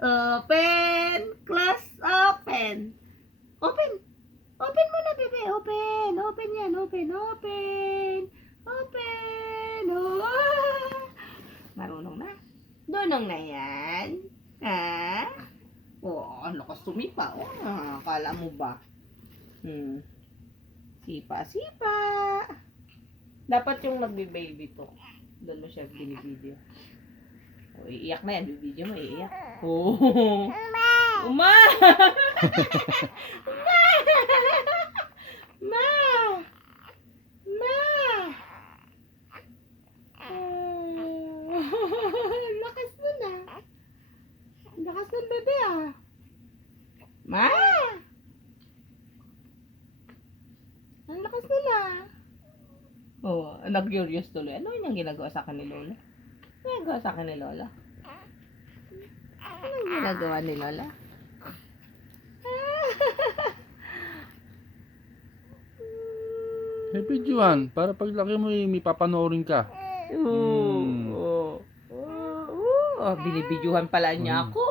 open, close, open. Open. Open muna, bebe. Open. Open yan. Open. Oh. Marunong na. Dunong na yan. Ha? Oh, ang lakas sumipa. Oh, akala mo ba? Sipa. Dapat yung nagbe-baby to. Doon mo siya binibideo. Oh, iiyak na yan. Bibideo mo, iiyak. Oh. Uma! Ma! Lakas nun ah. Lakas ng bebe ah. Ma! Ang lakas nila. Oh, nag-curious tuloy. Ano yung ginagawa sa akin ni Lola? Ano yung ginagawa sa akin ni Lola? Ano yung ginagawa ni Lola? May videoan, para paglaki mo may papanoorin ka. Binibidyuhan pala niya ako.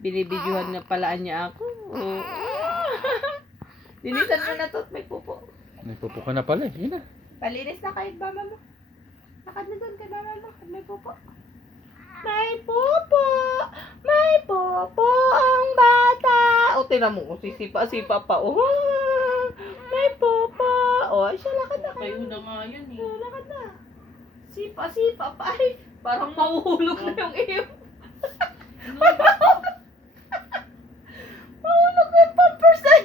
Binibidyuhan na pala niya ako. Linisan mo na to at may pupo. May pupo ka na pala eh. Yun na. Palinis na kahit mama mo. Lakad na doon kay mama mo. May pupo. May pupo. May pupo ang bata. O, tinan mo. Sisipa-sipa pa. Oh, may pupo. O, siya lakad na kayo. Kayo na nga yan eh. Lakad na. Sipa-sipa pa. Ay, parang mahuhulog na yung iyo. Mahulog na yung pampers ay.